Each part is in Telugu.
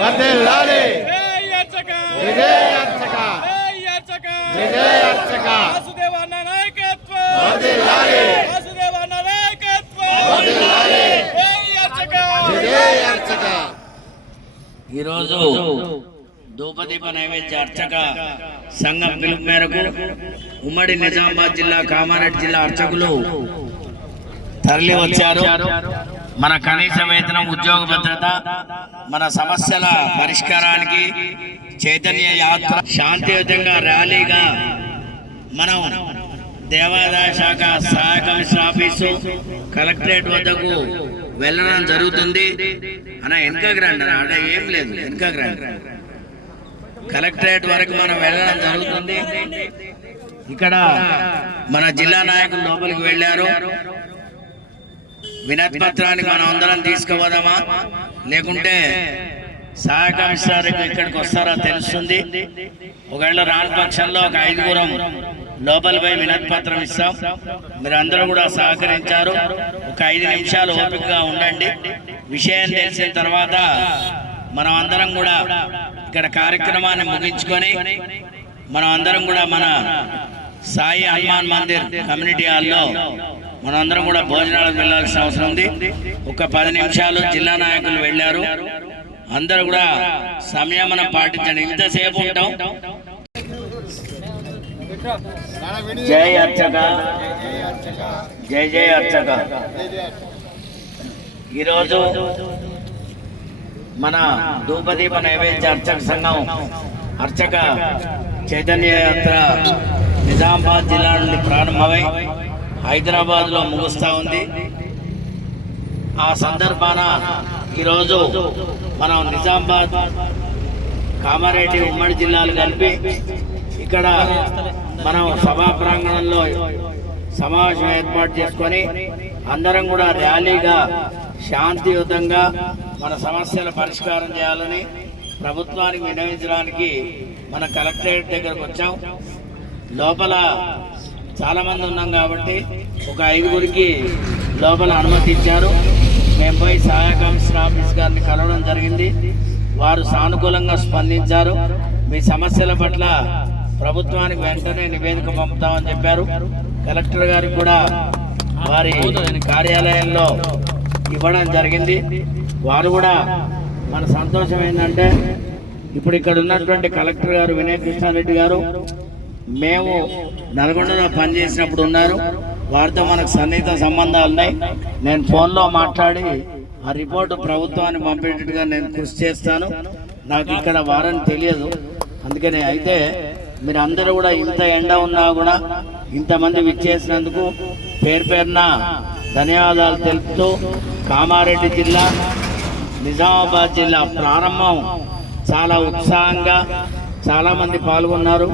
వర్ధిల్లాలి విజయ అర్చక. విజయ అర్చక. వాసుదేవన్న నాయకత్వం. వర్ధిల్లాలి వాసుదేవన్న నాయకత్వం. వర్ధిల్లాలి విజయ అర్చక. ఈరోజు ధూపదీప నైవేద్య అర్చక సంఘం పిలుపు మేరకు ఉమ్మడి నిజామాబాద్ జిల్లా కామారెడ్డి జిల్లా అర్చకులు తరలి వచ్చారు మన కనీస వేతనం ఉద్యోగ భద్రత మన సమస్యల పరిష్కారానికి చైతన్య యాత్ర శాంతియుతంగా ర్యాలీగా మనం దేవాదాయ శాఖ సహాయ కమిషనర్ ఆఫీసు కలెక్టరేట్ వద్దకు వెళ్ళడం జరుగుతుంది. అన్న వెనకకి రండి అన్న. ఏం లేదు వెనకకి రండి కలెక్టరేట్ వరకు మనం వెళ్ళడం జరుగుతుంది. ఇక్కడ మన జిల్లా నాయకులు లోపలికి వెళ్ళారు. వినతి పత్రాన్ని మనం అందరం తీసుకుపోదామా లేకుంటే సహాయ కమిషనర్ ఇక్కడికి వస్తారా తెలుస్తుంది. ఒకవేళ రాని పక్షంలో ఒక ఐదుగురం లోపల పోయి వినతి పత్రం ఇస్తాం. మీరందరూ కూడా సహకరించారు. ఒక ఐదు నిమిషాలు ఓపికగా ఉండండి. విషయం తెలిసిన తర్వాత మనం అందరం కూడా ఇక్కడ కార్యక్రమాన్ని ముగించుకొని మనం అందరం కూడా మన సాయి హనుమాన్ మందిర్ కమ్యూనిటీ హాల్లో మనందరం కూడా భోజనాలకు వెళ్ళాల్సిన అవసరం ఉంది. ఒక పది నిమిషాలు జిల్లా నాయకులు వెళ్ళారు. అందరూ కూడా సంయమనం పాటించండి. ఇంతసేపు ఉంటాం. జై అర్చక. జై జై అర్చక. ఈరోజు మన ధూపదీప నైవేద్య అర్చక సంఘం అర్చక చైతన్య యాత్ర నిజామాబాద్ జిల్లా నుండి ప్రారంభమై హైదరాబాద్లో ముగుస్తూ ఉంది. ఆ సందర్భాన ఈరోజు మనం నిజామాబాద్ కామారెడ్డి ఉమ్మడి జిల్లాలు కలిపి ఇక్కడ మనం సభా ప్రాంగణంలో సమావేశం ఏర్పాటు చేసుకొని అందరం కూడా ర్యాలీగా శాంతియుతంగా మన సమస్యల పరిష్కారం చేయాలని ప్రభుత్వానికి వినవించడానికి మన కలెక్టరేట్ దగ్గరకు వచ్చాం. లోపల చాలా మంది ఉన్నాం కాబట్టి ఒక ఐదుగురికి లోపల అనుమతి ఇచ్చారు మేము పోయి సహాయ కమిషనర్ ఆఫీస్ గారిని కలవడం జరిగింది. వారు సానుకూలంగా స్పందించారు. మీ సమస్యల పట్ల ప్రభుత్వానికి వెంటనే నివేదిక పంపుతామని చెప్పారు. కలెక్టర్ గారికి కూడా వారి కార్యాలయంలో ఇవ్వడం జరిగింది. వారు కూడా మన సంతోషం ఏంటంటే ఇప్పుడు ఇక్కడ ఉన్నటువంటి కలెక్టర్ గారు వినయ్ కృష్ణారెడ్డి గారు మేము నల్గొండలో పనిచేసినప్పుడు ఉన్నారు. వారితో మనకు సన్నిహిత సంబంధాలు ఉన్నాయి. నేను ఫోన్లో మాట్లాడి ఆ రిపోర్టు ప్రభుత్వాన్ని పంపేటట్టుగా నేను కృషి చేస్తాను. నాకు ఇక్కడ వారని తెలియదు. అందుకని అయితే మీరు అందరూ కూడా ఇంత ఎండ ఉన్నా కూడా ఇంతమంది విచ్చేసినందుకు పేరు పేరున ధన్యవాదాలు తెలుపుతూ కామారెడ్డి జిల్లా నిజామాబాద్ జిల్లా ప్రారంభం చాలా ఉత్సాహంగా చాలా మంది పాల్గొన్నారు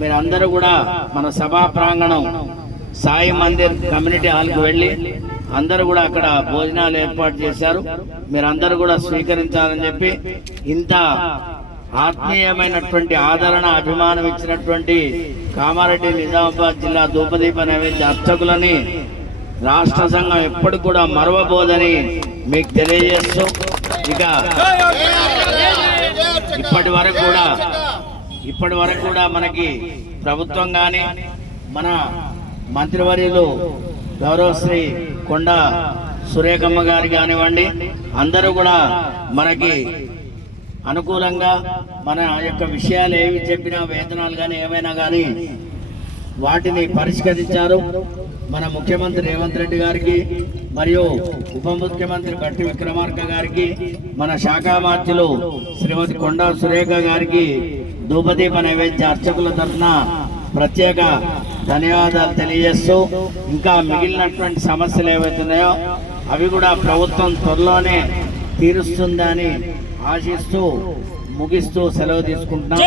మీరందరూ కూడా మన సభా ప్రాంగణం సాయి మందిర్ కమ్యూనిటీ హాల్కి వెళ్ళి అందరూ కూడా అక్కడ భోజనాలు ఏర్పాటు చేశారు మీరందరూ కూడా స్వీకరించాలని చెప్పి ఇంత ఆత్మీయమైనటువంటి ఆదరణ అభిమానం ఇచ్చినటువంటి కామారెడ్డి నిజామాబాద్ జిల్లా ధూపదీప నైవేద్య అర్చకులని రాష్ట్ర సంఘం ఎప్పుడు కూడా మరవబోదని మీకు తెలియజేస్తూ ఇక ఇప్పటి వరకు కూడా ఇప్పటి వరకు కూడా మనకి ప్రభుత్వం కానీ మన మంత్రివర్యులు గౌరవశ్రీ కొండ సురేఖమ్మ గారు కానివ్వండి అందరూ కూడా మనకి అనుకూలంగా మన యొక్క విషయాలు ఏవి చెప్పినా వేతనాలు కానీ ఏమైనా కానీ వాటిని పరిష్కరించారు. మన ముఖ్యమంత్రి రేవంత్ రెడ్డి గారికి మరియు ఉప ముఖ్యమంత్రి బట్టి విక్రమార్క గారికి మన శాఖ మార్చులు శ్రీమతి కొండా సురేఖ గారికి ధూపదీప నైవేద్య అర్చకుల తరఫున ప్రత్యేక ధన్యవాదాలు తెలియజేస్తూ ఇంకా మిగిలినటువంటి సమస్యలు ఏవైతున్నాయో అవి కూడా ప్రభుత్వం త్వరలోనే తీరుస్తుందని ఆశిస్తూ ముగిస్తూ సెలవు తీసుకుంటున్నాం.